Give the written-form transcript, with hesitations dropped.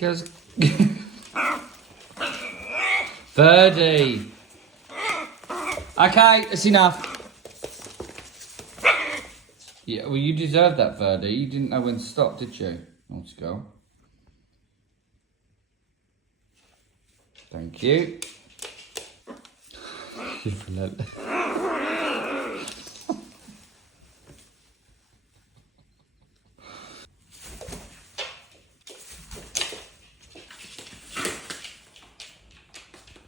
Because... Birdie! Okay, that's enough. Yeah, well, you deserved that, Birdie. You didn't know when to stop, did you? Let's go. Thank you. You're relentless.